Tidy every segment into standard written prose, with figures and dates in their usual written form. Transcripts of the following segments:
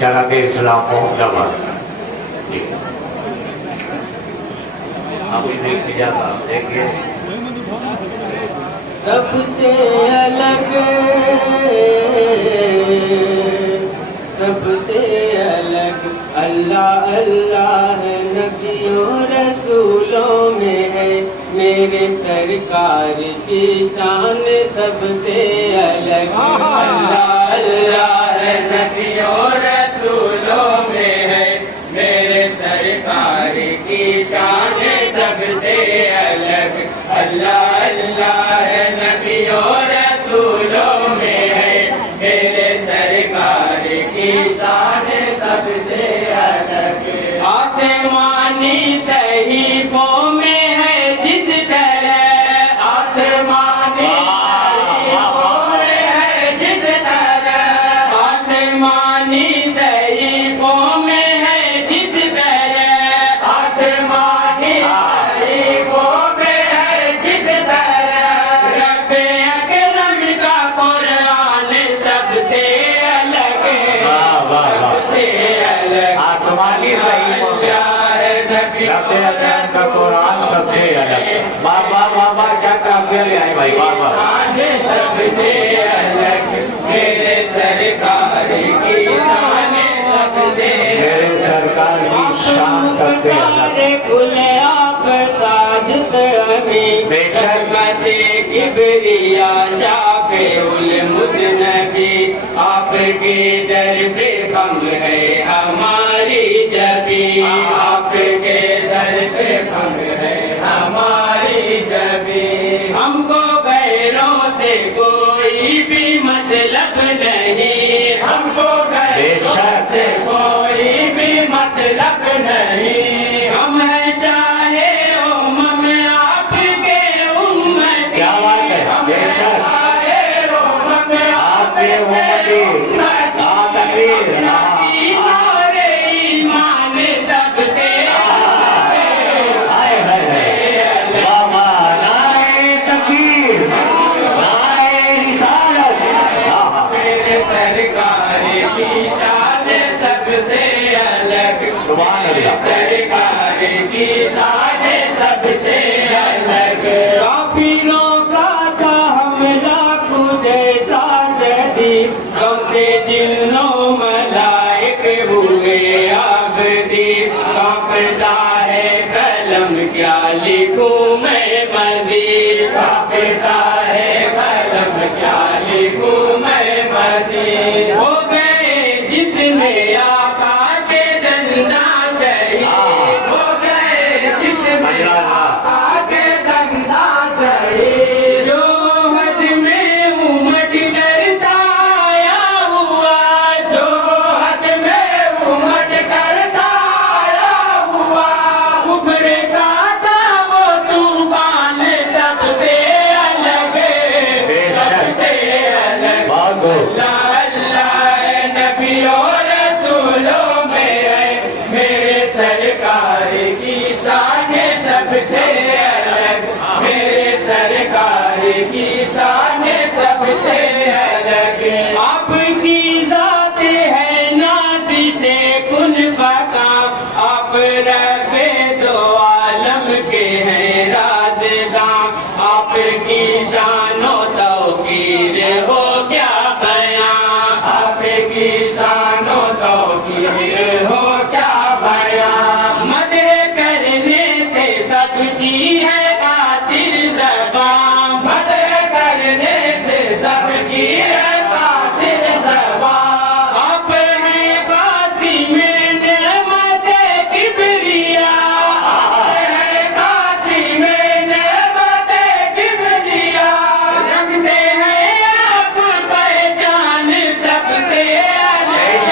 شرط اسلام محتمل جی ابھی دیکھ جاتا دیکھیے سب سے الگ اللہ اللہ ہے نبیوں رسولوں میں ہے میرے سرکار کی شان سب سے الگ اللہ اللہ ہے نبیوں رسولوں میں ہے میرے سرکار کی شان سب سے الگ اللہ اللہ ہے نبیوں رسولوں میں ہے میرے سرکار کی شان سب سے الگ آسمانی صحیفوں میں ہے جس طرح آسمانی صحیفوں میں ہے جس طرح آسمانی صحیفوں میں ہے جس طرح آسمانی صحیفوں میں ہے جس طرح رب اکرم کا قرآن سب سے الگ سب سے الگ آسمانی صحیفوں میں رب اکرم کا قرآن سب سے الگ بابا بابا کیا کافی لے آئے بھائی بابا سب سے الگ میرے سرکار کی شان سب سے میرے سرکار کی شان سب سے الگ کھلے آپ ساجد ہمیں بے شک کبریا شافع المذنبی آپ کے در پہ خم ہے ہماری جبی آپ کے در پہ خم ہے ہماری جبی ہم کو غیروں سے کوئی بھی مطلب نہیں ہم کو غیروں سے کوئی بھی مطلب نہیں ہم ہیں شاہ امم آپ کے امت کیا بات ہے بے شک آپ کے امتی تقریر ایمان سب سے آئے بابا نعرہ تکبیر نعرہ رسالت میرے سرکار کی شان سب سے الگ سبحان اللہ سرکار کی شان سب سے الگ کافروں کا تھا حملہ جیسا شدید غم سے جنوں ملائک ہوئے عابدی کانپتا ہے قلم کیا لکھوں میں مزید کانپتا ہے قلم کیا لکھوں میں مزید ہو گئے جس میں آقا کے دنداں شہید ہو گئے جس میں آقا کے دنداں شہید جو حد میں امت کرتا آیا ہوا جو حد میں امت کرتا آیا ہوا ابھر کا تھا وہ طوفان سب سے الگ سب سے الگ بھاگو اللہ اللہ ہے نبیوں رسولوں میں ہے میرے سرکار کی شان سب سے الگ میرے سرکار کی شان سب سے الگ آپ کی ذات ہے ناز سے کن بقا آپ رب دو عالم کے ہیں رازداں آپ کی شان و توقیر ہو کیا بیان آپ کی شان و توقیر ہو کیا بیان مدح کرنے سے سچتی ہے قاصر زبان مدح کرنے سے سب کی ہے قاصر زبان آپ ہیں قاسم نعمت کبریا آپ ہیں قاسم نعمت کبریا رکھتے ہیں آپ پہچان سب سے الگ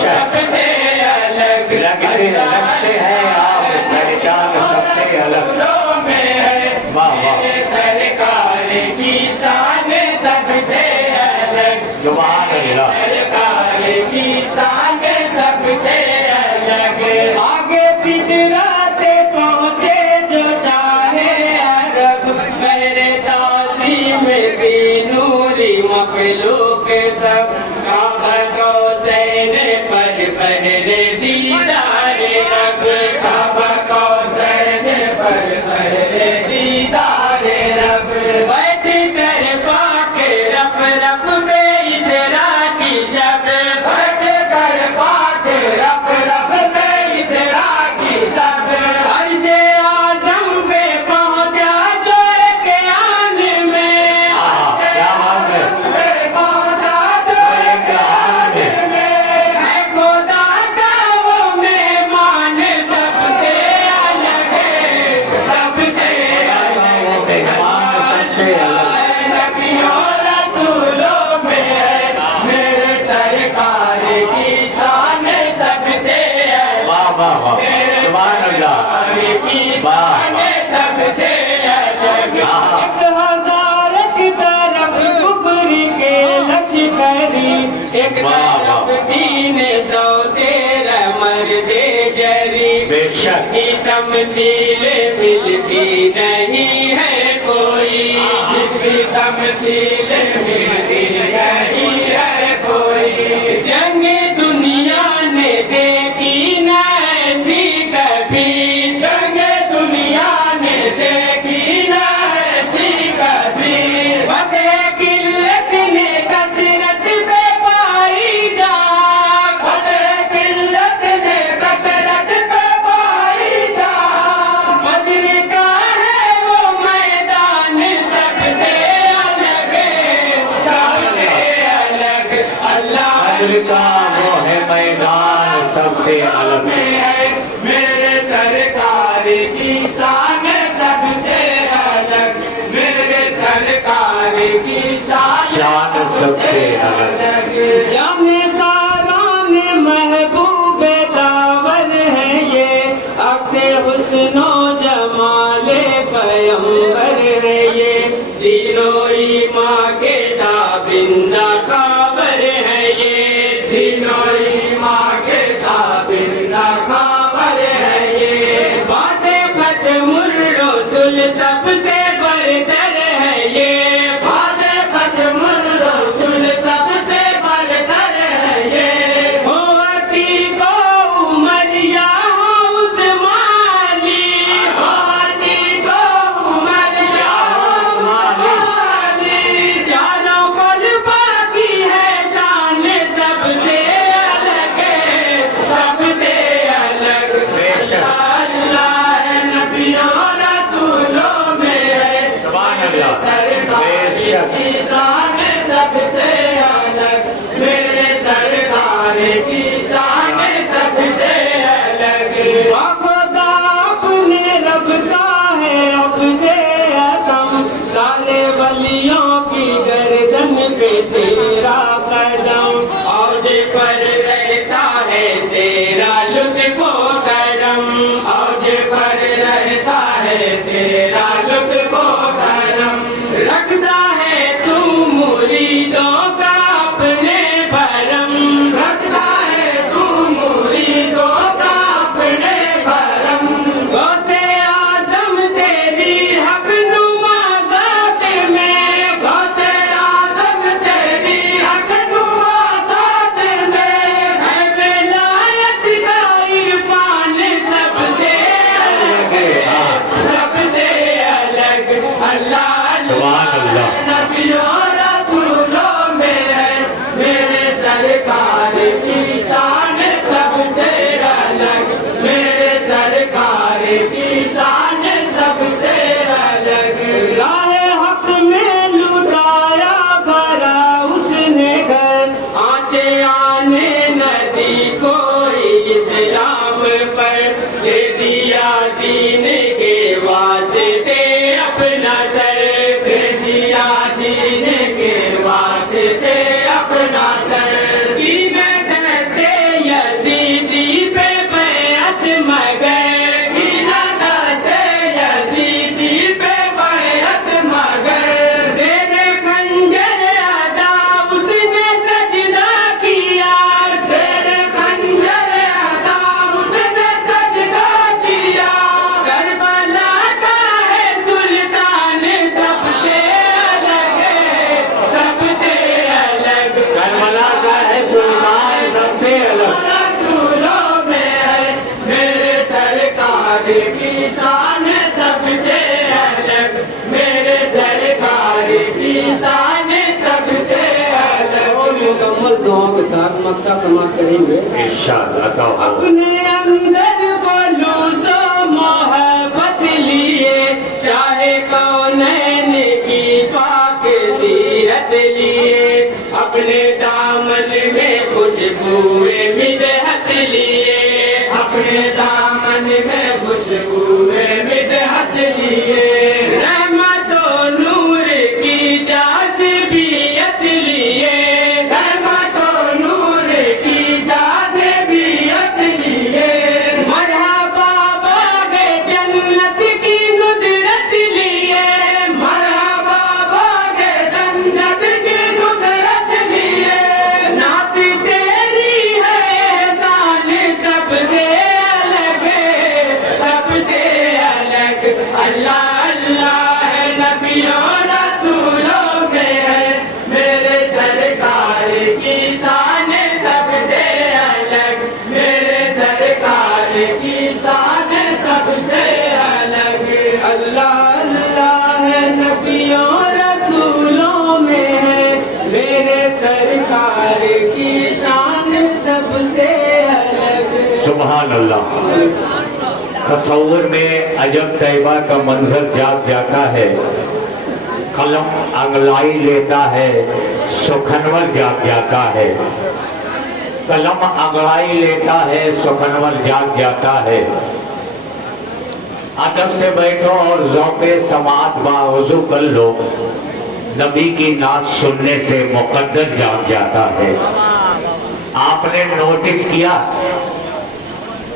سب سے الگ لگتے ہیں آپ پہچان سب سے الگ میں ہے واہ واہ سرکار کی شان سب سے الگ سبحان اللہ سرکار کی شان سب سے الگ آگے فطرت پہنچے جو شاہ عرب میرے تعظیم کی نوری مخلوق سب मेरे दीदार रब काबा कौसर पर मेरे दीदार रब बैठ कर पाक रब रब में इजरा की शब बैठ कर पाक रब रब में इजरा की शब अर्शे आज़म पे पहुंचा जो एक आन में क्या बात है पहुंचा जो एक आन में है खुदा का वो मेहमान सबसे अलग है सबसे वो मेहमान सबसे अलग नबियों रसूलों में है मेरे सरकार की शान सबसे अलग वाह वाह वाह सुभान अल्लाह की शान सबसे अलग एक हजार की तरफ कुफरी के लश्करी एक वाह, वाह। तरफ दीन सौ तेरह मर्दे जरी बेशक की तमसील मिलती नहीं है कोई जिसकी तमसील मिलती नहीं है कोई जंग दुनिया ने देखी न ऐसी कभी जंग दुनिया ने देखी न ऐसी कभी फतेह किल्लत ने कसरत पे पाई जा फतेह किल्लत ने कसरत पे पाई जा बद्र का है वो मैदान सबसे अलग सबसे अलग अल्लाह बद्र का वो है मैदान सबसे अलग में है मेरे सरकार की शान सबसे अलग मेरे सरकार की शान सबसे अलग जाने सारान महबूब दावर है ये अक्से हुस्नो जमाले पैगंबर है ये तीनों ईमान के ताबिंदा काबर है ये तीनों ईमान के ताबिंदा काबर है ये बातें फतमुर्रसुल सबसे बरतर है ये बातें फतमुर्रसुल सबसे बरतर है ये हो अतीको उमरिया हो उस्मानी हो अतीको उमरिया हो उस्मानी चारों कुल बाकी है शान सबसे अलग सबसे अलग बेशक। अल्लाह नबियों रसूलों में है सुभान अल्लाह बेशक की शान सबसे अलग मेरे सरकार की शान सबसे अलग खुदा अपने रब का है अपने अदम सारे वलियों की गर्दन पे तेरा कदम औज पर रहता है तेरा लुत्फ़ो करम औज पर रहता है तेरा लुत्फ़ो करम रखता है तू मुरीदों का अपने भरम रखता है तू मुरीदों का अपने भरम गौसे आज़म तेरी हक नुमा ज़ात में गौसे आज़म तेरी हक नुमा ज़ात में है विलायत का इरफान सबसे अलग सबसे अलग अल्लाह सुभान अल्लाह नबियों रसूलों में है मेरे सरकार की शान सबसे अलग मेरे सरकार की शान सबसे अलग राह हक में लुटाया भरा उसने घर आंचे आने नदी को इस्लाम पर दे दिया दीन के वास्ते अपना सर दे दिया दीन के वास्ते अपना सर की मुकम्मल दुआओं के साथ मक्का समाप्त करेंगे। इंशाअल्लाह तो अपने अंदर खलूसो मोहब्बत लिए, चाहे कौनैन की पाक सीरत लिए, अपने दामन में खुशबुए मिदहत लिए, अपने दामन में खुशबुए मिदहत लिए, रहमतों नूर की जाज़िबियत लिए, रहमतों नूर की जाज़िबियत लिए, मरहबा बागे जन्नत की नुज़रत लिए, मरहबा बागे जन्नत की नुज़रत लिए, नात तेरी है एहसान सबसे अलग, सबसे अलग, अल्लाह अल्लाह है नबियों रसूलों में है, मेरे सरकार की शान सबसे अलग, मेरे सरकार की शान सबसे अलग, अल्लाह अल्लाह है नबियों रसूलों में है, मेरे सरकार की शान सबसे अलग। सुभान अल्लाह। तसव्वुर में अजब तैयबा का मंजर जाग जाता है, कलम अंगलाई लेता है, सुखनवर जाग जाता है, कलम अंगलाई लेता है, सुखनवर जाग जाता है। अदब से बैठो और ज़ौक़े समात बावजू कर लो, नबी की नात सुनने से मुक़द्दर जाग जाता है। आपने नोटिस किया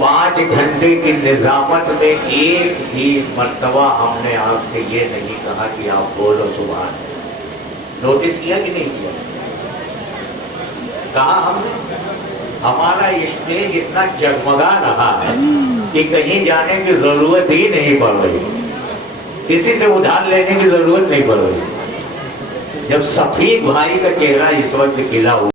5 घंटे की निजामत में एक भी मर्तबा हमने आपसे ये नहीं कहा कि आप बोलो सुभान। नोटिस किया कि नहीं किया? कहा हमने? हमारा स्टेज इतना जगमगा रहा है कि कहीं जाने की जरूरत ही नहीं पड़ रही, किसी से उधार लेने की जरूरत नहीं पड़ रही। जब सफीक भाई का चेहरा इस वक्त खिला हुआ